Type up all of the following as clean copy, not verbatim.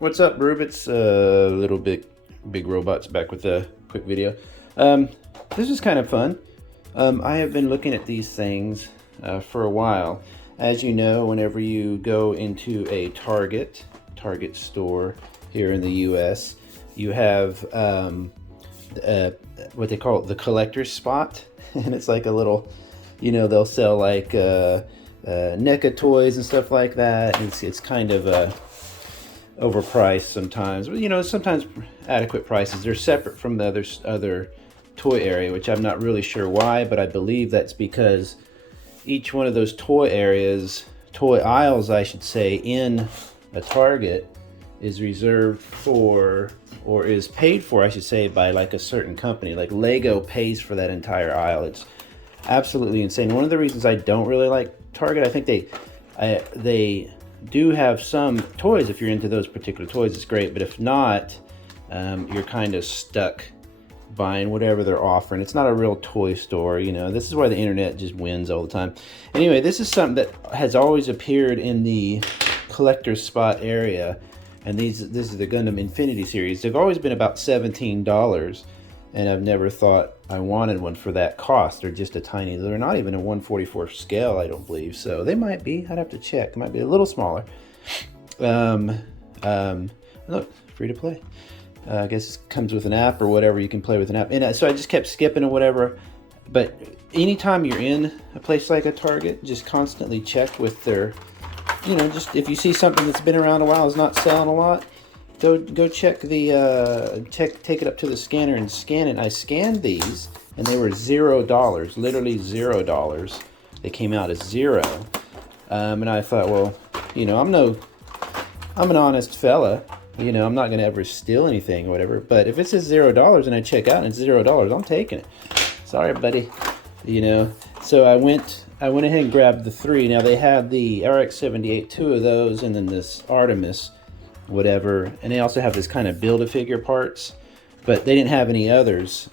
What's up, Rube? It's little big robots back with a quick video. This is kind of fun. I have been looking at these things for a while. As you know, whenever you go into a Target store here in the U.S., you have what they call the collector's spot, and it's like a little, they'll sell like NECA toys and stuff like that. It's kind of overpriced sometimes, but sometimes adequate prices. They're separate from the other toy area, which I'm not really sure why, but I believe that's because each one of those toy aisles, I should say, in a Target is reserved for, or is paid for, I should say, by like a certain company. Like Lego pays for that entire aisle. It's absolutely insane. One of the reasons I don't really like Target, I think they do have some toys. If you're into those particular toys, it's great, but if not, you're kind of stuck buying whatever they're offering. It's not a real toy store. This is why the internet just wins all the time. Anyway, this is something that has always appeared in the collector's spot area, and this is the Gundam Infinity series. They've always been about $17, and I've never thought I wanted one for that cost. They're just they're not even a 1/44 scale, I don't believe. So they might be, I'd have to check. They might be a little smaller. Look, free to play. I guess it comes with an app or whatever. You can play with an app. And so I just kept skipping or whatever. But anytime you're in a place like a Target, just constantly check with their, just if you see something that's been around a while, is not selling a lot, go check the take it up to the scanner and scan it. I scanned these and they were $0, literally $0. They came out as zero. And I thought, well, I'm an honest fella. I'm not gonna ever steal anything or whatever. But if it says $0 and I check out and it's $0, I'm taking it. Sorry, buddy. So I went ahead and grabbed the three. Now they had the RX-78, two of those, and then this Artemis, whatever, and they also have this kind of build-a-figure parts, but they didn't have any others,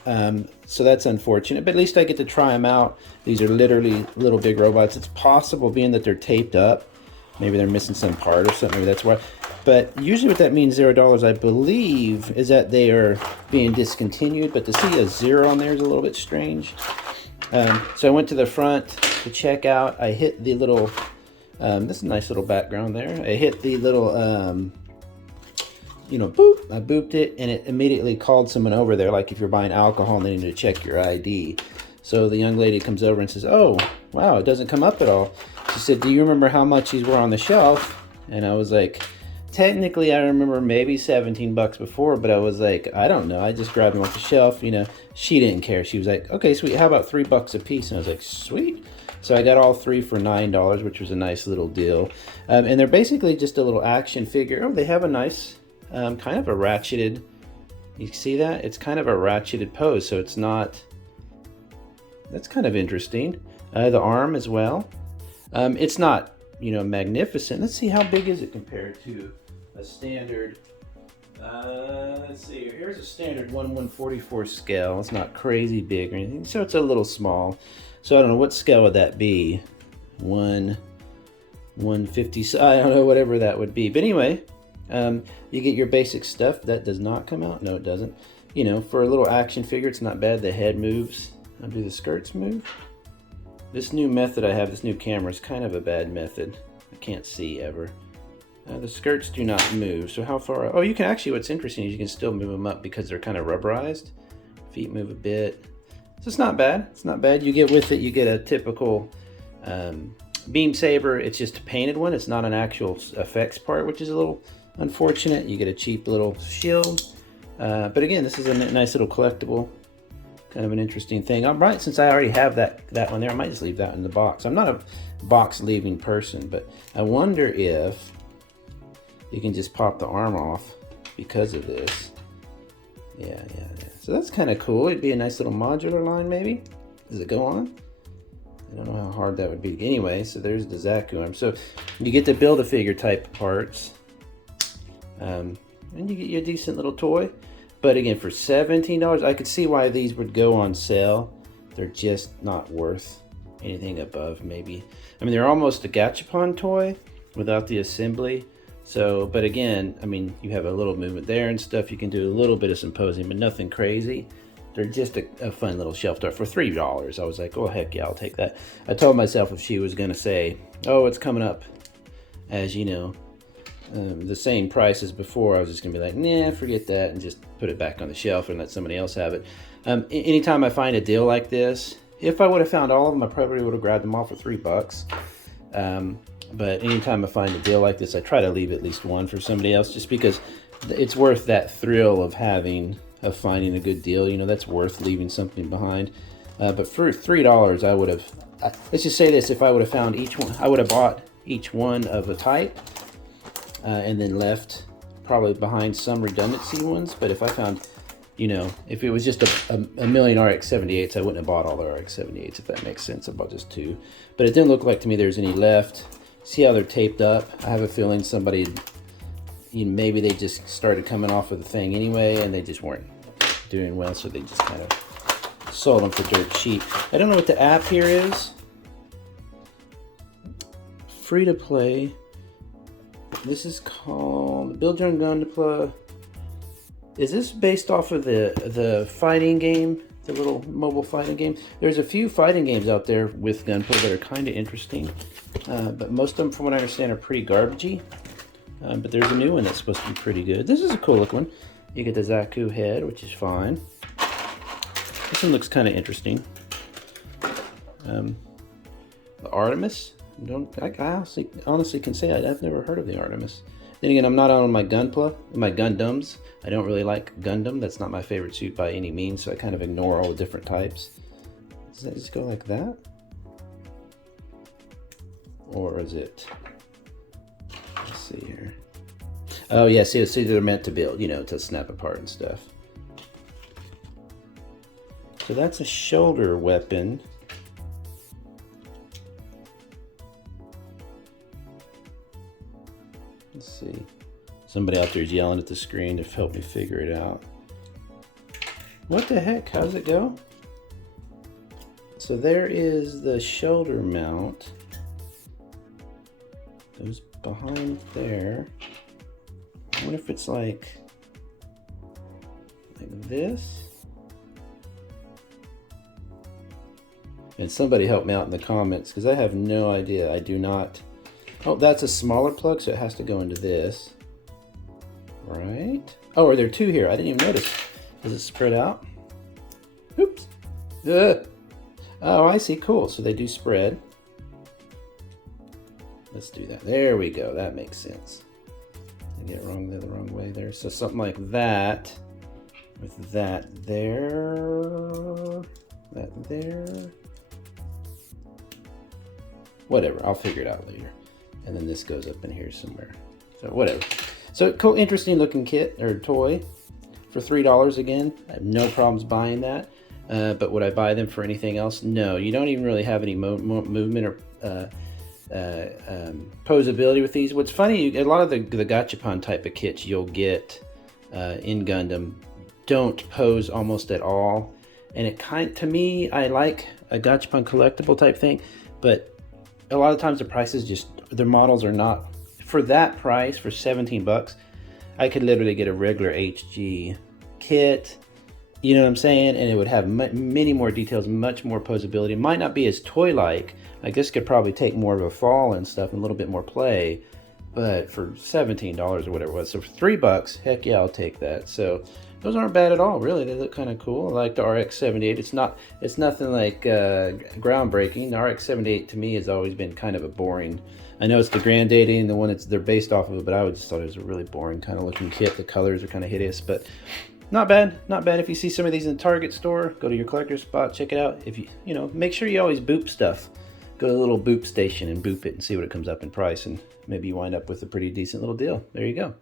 so that's unfortunate, but at least I get to try them out. These are literally little big robots. It's possible, being that they're taped up, maybe they're missing some part or something, maybe that's why, but usually what that means, $0, I believe, is that they are being discontinued, but to see a zero on there is a little bit strange. So I went to the front to check out. I hit the little, this is a nice little background there. I hit the little, boop, I booped it, and it immediately called someone over there, like if you're buying alcohol and they need to check your ID. So the young lady comes over and says, oh, wow, it doesn't come up at all. She said, do you remember how much these were on the shelf? And I was like, technically I remember maybe 17 bucks before, but I was like, I don't know, I just grabbed them off the shelf. She didn't care. She was like, okay, sweet, how about $3 a piece? And I was like, sweet. So I got all three for $9, which was a nice little deal. And they're basically just a little action figure. Oh, they have a nice kind of a ratcheted, you see that? It's kind of a ratcheted pose, so it's not, that's kind of interesting. The arm as well. It's not, magnificent. Let's see, how big is it compared to a standard, let's see, here's a standard 1/144 scale. It's not crazy big or anything, so it's a little small. So I don't know, what scale would that be? 1/150, I don't know, whatever that would be. But anyway, you get your basic stuff. That does not come out. No, it doesn't. For a little action figure, it's not bad. The head moves. Do the skirts move? This new method I have, this new camera, is kind of a bad method. I can't see ever. The skirts do not move. So how far? Oh, you can actually, what's interesting is you can still move them up because they're kind of rubberized. Feet move a bit. So it's not bad. It's not bad. You get with it, you get a typical beam saber. It's just a painted one. It's not an actual effects part, which is a little unfortunate. You get a cheap little shield. But again, this is a nice little collectible. Kind of an interesting thing. All right, since I already have that one there, I might just leave that in the box. I'm not a box leaving person, but I wonder if you can just pop the arm off because of this. Yeah. So that's kind of cool. It'd be a nice little modular line, maybe. Does it go on? I don't know how hard that would be. Anyway, so there's the Zaku arm. So you get to build a figure type parts, and you get your decent little toy. But again, for $17, I could see why these would go on sale. They're just not worth anything above maybe. I mean, they're almost a gachapon toy without the assembly, So, but again, I mean, you have a little movement there and stuff. You can do a little bit of some posing, but nothing crazy. They're just a fun little shelf dart for $3. I was like, oh, heck yeah, I'll take that. I told myself if she was going to say, oh, it's coming up as, you know, the same price as before, I was just going to be like, nah, forget that, and just put it back on the shelf and let somebody else have it. Anytime I find a deal like this, if I would have found all of them, I probably would have grabbed them all for $3. But anytime I find a deal like this, I try to leave at least one for somebody else, just because it's worth that thrill of finding a good deal. You know, that's worth leaving something behind. But for $3, I would have, let's just say this, if I would have found each one, I would have bought each one of a type and then left probably behind some redundancy ones. But if I found, you know, if it was just a million RX-78s, I wouldn't have bought all the RX-78s, if that makes sense. I bought just 2. But it didn't look like to me there's any left. See how they're taped up? I have a feeling somebody, you know, maybe they just started coming off of the thing anyway, and they just weren't doing well, so they just kind of sold them for dirt cheap. I don't know what the app here is. Free to play. This is called Build Your Own Gundam. Is this based off of the fighting game, the little mobile fighting game? There's a few fighting games out there with Gunpla that are kind of interesting, but most of them, from what I understand, are pretty garbagey. But there's a new one that's supposed to be pretty good. This is a cool looking one. You get the Zaku head, which is fine. This one looks kind of interesting. The Artemis. I honestly can say I've never heard of the Artemis. Then again, I'm not on my Gundams. I don't really like Gundam. That's not my favorite suit by any means, so I kind of ignore all the different types. Does that just go like that? Or is it... Let's see here. Oh yeah, see they're meant to build, you know, to snap apart and stuff. So that's a shoulder weapon. Let's see. Somebody out there is yelling at the screen to help me figure it out. What the heck? How does it go? So there is the shoulder mount. Goes behind there. I wonder if it's like this. And somebody help me out in the comments, because I have no idea. I do not. Oh, that's a smaller plug, so it has to go into this. Right? Oh, are there 2 here? I didn't even notice. Does it spread out? Oops. Ugh. Oh, I see. Cool. So they do spread. Let's do that. There we go. That makes sense. I get it wrong the wrong way there. So something like that. With that there. That there. Whatever. I'll figure it out later. And then this goes up in here somewhere. So whatever. So cool, interesting looking kit or toy for $3 again. I have no problems buying that. But would I buy them for anything else? No. You don't even really have any movement or posability with these. What's funny, a lot of the gachapon type of kits you'll get in Gundam don't pose almost at all. And it to me, I like a gachapon collectible type thing, but a lot of times the prices just, their models are not, for that price, for 17 bucks, I could literally get a regular HG kit, you know what I'm saying? And it would have many more details, much more posability. It might not be as toy-like. Like this could probably take more of a fall and stuff and a little bit more play, but for $17 or whatever it was, so for $3, heck yeah, I'll take that. So those aren't bad at all, really. They look kind of cool. I like the RX-78. It's nothing like groundbreaking. The RX-78 to me has always been kind of a boring. I know it's the Grandaddy and the one they're based off of, but I just thought it was a really boring kind of looking kit. The colors are kind of hideous, but not bad. Not bad. If you see some of these in the Target store, go to your collector's spot, check it out. If you know, make sure you always boop stuff. Go to the little boop station and boop it and see what it comes up in price, and maybe you wind up with a pretty decent little deal. There you go.